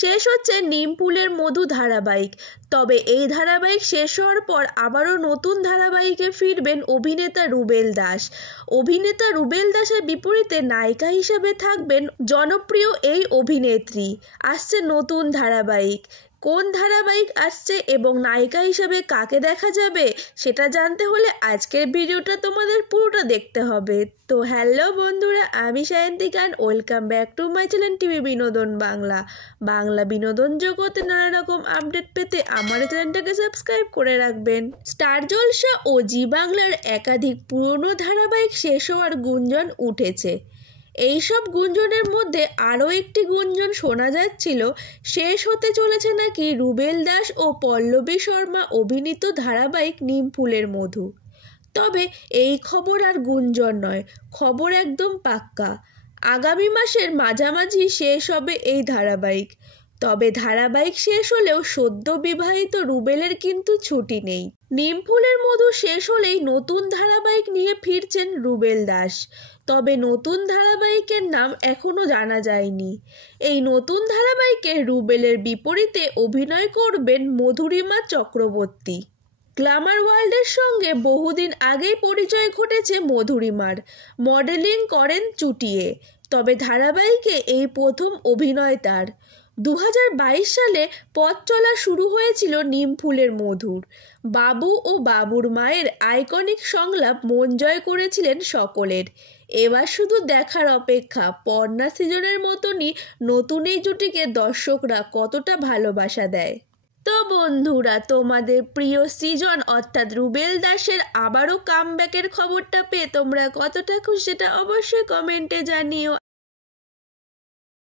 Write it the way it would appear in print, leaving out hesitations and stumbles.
শেষ হচ্ছে নিমফুলের মধু ধারাবাহিক। তবে এই ধারাবাহিক শেষ হওয়ার পর আবারও নতুন ধারাবাহিকে ফিরবেন অভিনেতা রুবেল দাস। অভিনেতা রুবেল দাসের বিপরীতে নায়িকা হিসেবে থাকবেন জনপ্রিয় এই অভিনেত্রী। আসছে নতুন ধারাবাহিক। কোন ধারাবাহিক আসছে এবং নায়িকা হিসেবে কাকে দেখা যাবে সেটা জানতে হলে আজকের ভিডিওটা তোমাদের পুরোটা দেখতে হবে। তো হ্যালো বন্ধুরা, আমি Sayantika, welcome back to my channel TV বিনোদন বাংলা। বাংলা বিনোদন জগতে নানা রকম আপডেট পেতে আমার চ্যানেলটাকে সাবস্ক্রাইব করে রাখবেন। স্টার জলসা ও জি বাংলার একাধিক পুরনো ধারাবাহিক শেষ হওয়ার গুঞ্জন উঠেছে। এইসব গুঞ্জনের মধ্যে আরও একটি গুঞ্জন শোনা যাচ্ছিল, শেষ হতে চলেছে নাকি রুবেল দাস ও পল্লবী শর্মা অভিনীত ধারাবাহিক নিমফুলের মধু। তবে এই খবর আর গুঞ্জন নয়, খবর একদম পাক্কা। আগামী মাসের মাঝামাঝি শেষ হবে এই ধারাবাহিক। তবে ধারাবাহিক শেষ হলেও সদ্য বিবাহিত রুবেলের কিন্তু ছুটি নেই। নিমফুলের মধু শেষ হলেই নতুন ধারাবাহিক নিয়ে ফিরছেন রুবেল দাস। তবে নতুন ধারাবাহিকের নাম এখনও জানা যায়নি। এই নতুন ধারাবাহিকে রুবেলের বিপরীতে অভিনয় করবেন মধুরিমা চক্রবর্তী। গ্ল্যামার ওয়ার্ল্ডের সঙ্গে বহুদিন আগেই পরিচয় ঘটেছে মধুরিমার। মডেলিং করেন চুটিয়ে। তবে ধারাবাহিকে এই প্রথম অভিনয় তার। 2022 সালে পথ চলা শুরু হয়েছিল নিমফুলের মধুর। বাবু ও বাবুর মায়ের আইকনিক সংলাপ মন জয় করেছিলেন সকলের। এবার শুধু দেখার অপেক্ষা পর্ণা সিজনের মতনই নতুন এই জুটিকে দর্শকরা কতটা ভালোবাসা দেয়। তো বন্ধুরা, তোমাদের প্রিয় সিজন অর্থাৎ রুবেল দাসের আবারও কামব্যাকের খবরটা পেয়ে তোমরা কতটা খুশি সেটা অবশ্যই কমেন্টে জানিও।